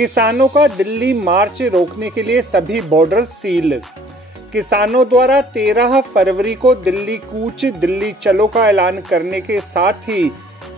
किसानों का दिल्ली मार्च रोकने के लिए सभी बॉर्डर सील। किसानों द्वारा 13 फरवरी को दिल्ली कूच दिल्ली चलो का ऐलान करने के साथ ही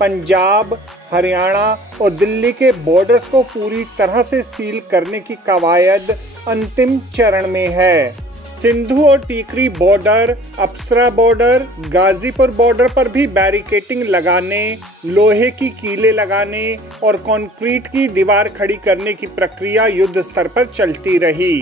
पंजाब, हरियाणा और दिल्ली के बॉर्डर्स को पूरी तरह से सील करने की कवायद अंतिम चरण में है। सिंधु और टीकरी बॉर्डर, अप्सरा बॉर्डर, गाजीपुर बॉर्डर पर भी बैरिकेटिंग लगाने, लोहे की कीलें लगाने और कंक्रीट की दीवार खड़ी करने की प्रक्रिया युद्ध स्तर पर चलती रही।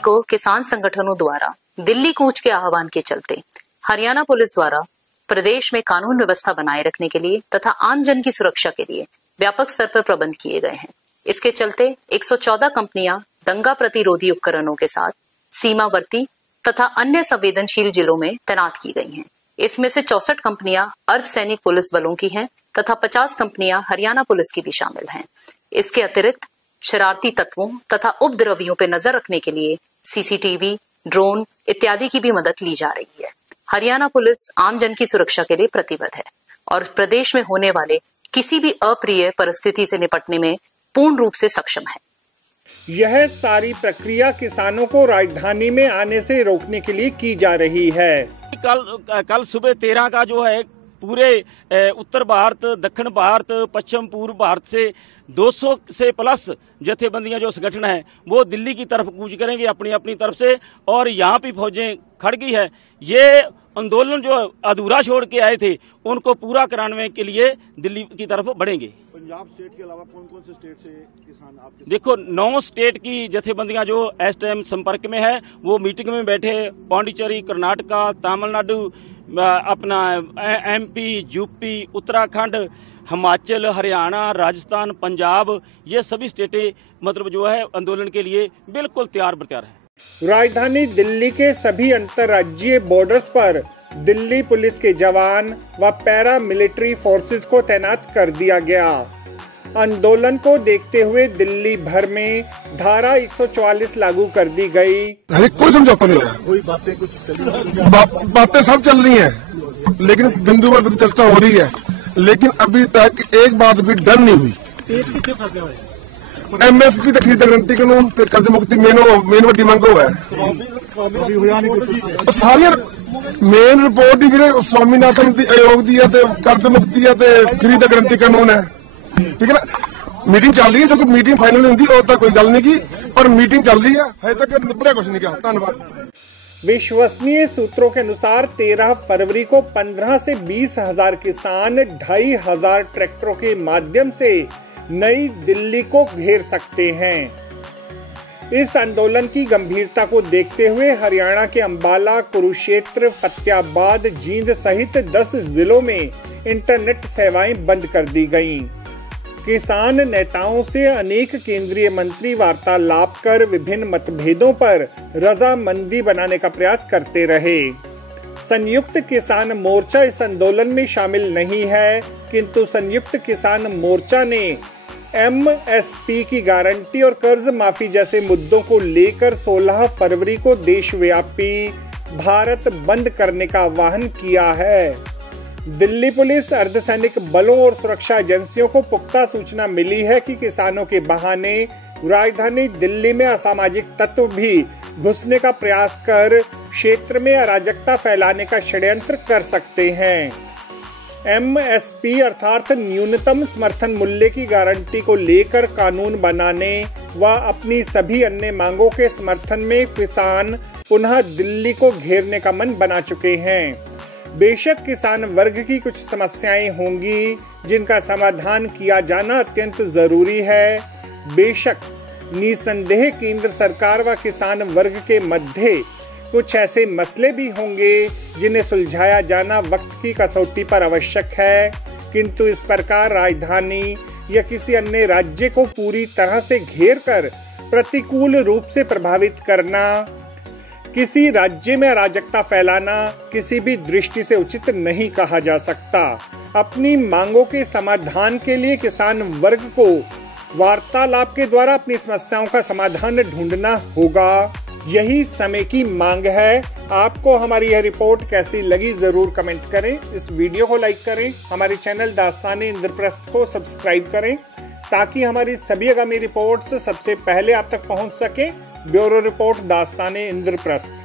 को किसान संगठनों द्वारा दिल्ली कूच के आह्वान के चलते हरियाणा पुलिस द्वारा प्रदेश में कानून व्यवस्था बनाए रखने के लिए तथा आम जन की सुरक्षा के लिए व्यापक स्तर पर प्रबंध किए गए हैं। इसके चलते 114 कंपनियां दंगा प्रतिरोधी उपकरणों के साथ सीमावर्ती तथा अन्य संवेदनशील जिलों में तैनात की गई हैं। इसमें से 64 कंपनियां अर्धसैनिक पुलिस बलों की हैं तथा 50 कंपनियां हरियाणा पुलिस की भी शामिल हैं। इसके अतिरिक्त शरारती तत्वों तथा उपद्रवियों पर नजर रखने के लिए सीसीटीवी, ड्रोन इत्यादि की भी मदद ली जा रही है। हरियाणा पुलिस आम जन की सुरक्षा के लिए प्रतिबद्ध है और प्रदेश में होने वाले किसी भी अप्रिय परिस्थिति से निपटने में पूर्ण रूप से सक्षम है। यह सारी प्रक्रिया किसानों को राजधानी में आने से रोकने के लिए की जा रही है। कल सुबह 13 का जो है पूरे उत्तर भारत, दक्षिण भारत, पश्चिम पूर्व भारत से 200 से प्लस जथेबंदियां जो संगठन है वो दिल्ली की तरफ कूच करेंगे अपनी अपनी तरफ से, और यहाँ भी फौजें खड़ गई है। ये आंदोलन जो अधूरा छोड़ के आए थे उनको पूरा कराने के लिए दिल्ली की तरफ बढ़ेंगे। पंजाब स्टेट के अलावा कौन कौन से स्टेट से किसान आपके? देखो 9 स्टेट की जथेबंदियां जो इस टाइम संपर्क में है वो मीटिंग में बैठे। पांडिचेरी, कर्नाटका, तमिलनाडु, अपना MP, यूपी, उत्तराखंड, हिमाचल, हरियाणा, राजस्थान, पंजाब, ये सभी स्टेटें मतलब जो है आंदोलन के लिए बिल्कुल तैयार बरतैयार है। राजधानी दिल्ली के सभी अंतर्राज्यीय बॉर्डर्स पर दिल्ली पुलिस के जवान व पैरा मिलिट्री फोर्सेस को तैनात कर दिया गया। आंदोलन को देखते हुए दिल्ली भर में धारा 144 लागू कर दी गई। कोई समझौता नहीं हो, कोई बातें कुछ बातें सब चल रही हैं, लेकिन बिंदु पर चर्चा हो रही है, लेकिन अभी तक एक बात भी डन नहीं हुई। तेज कितने फंसे हुए? MSP तक खरीद गारंटी कानून कर्ज मुक्ति मेन वड्डी मंग है। सारी मेन रिपोर्ट ही स्वामीनाथन आयोग की है, कर्ज मुक्ति है, खरीद गारंटी कानून है। ठीक है ना, मीटिंग चल रही है, जो मीटिंग फाइनल नहीं होती और तक कोई गल नहीं की, और मीटिंग चल रही है, अभी तक निपटा कुछ नहीं किया। धन्यवाद। विश्वसनीय सूत्रों के अनुसार 13 फरवरी को 15 से 20 हजार किसान 2500 ट्रैक्टरों के माध्यम से नई दिल्ली को घेर सकते हैं। इस आंदोलन की गंभीरता को देखते हुए हरियाणा के अंबाला, कुरुक्षेत्र, फतेहाबाद, जींद सहित 10 जिलों में इंटरनेट सेवाएं बंद कर दी गईं। किसान नेताओं से अनेक केंद्रीय मंत्री वार्तालाप कर विभिन्न मतभेदों पर रजामंदी बनाने का प्रयास करते रहे। संयुक्त किसान मोर्चा इस आंदोलन में शामिल नहीं है, किंतु संयुक्त किसान मोर्चा ने MSP की गारंटी और कर्ज माफी जैसे मुद्दों को लेकर 16 फरवरी को देशव्यापी भारत बंद करने का आह्वान किया है। दिल्ली पुलिस, अर्धसैनिक बलों और सुरक्षा एजेंसियों को पुख्ता सूचना मिली है कि किसानों के बहाने राजधानी दिल्ली में असामाजिक तत्व भी घुसने का प्रयास कर क्षेत्र में अराजकता फैलाने का षड्यंत्र कर सकते हैं। MSP अर्थात न्यूनतम समर्थन मूल्य की गारंटी को लेकर कानून बनाने व अपनी सभी अन्य मांगों के समर्थन में किसान पुनः दिल्ली को घेरने का मन बना चुके हैं। बेशक किसान वर्ग की कुछ समस्याएं होंगी जिनका समाधान किया जाना अत्यंत जरूरी है। बेशक निसंदेह केंद्र सरकार व किसान वर्ग के मध्य कुछ ऐसे मसले भी होंगे जिन्हें सुलझाया जाना वक्त की कसौटी पर आवश्यक है, किंतु इस प्रकार राजधानी या किसी अन्य राज्य को पूरी तरह से घेरकर प्रतिकूल रूप से प्रभावित करना, किसी राज्य में अराजकता फैलाना किसी भी दृष्टि से उचित नहीं कहा जा सकता। अपनी मांगों के समाधान के लिए किसान वर्ग को वार्तालाप के द्वारा अपनी समस्याओं का समाधान ढूंढना होगा। यही समय की मांग है। आपको हमारी यह रिपोर्ट कैसी लगी जरूर कमेंट करें। इस वीडियो को लाइक करें। हमारे चैनल दास्तान-ए-इंद्रप्रस्थ को सब्सक्राइब करें ताकि हमारी सभी आगामी रिपोर्ट्स सबसे पहले आप तक पहुंच सके। ब्यूरो रिपोर्ट दास्ताने इंद्रप्रस्थ।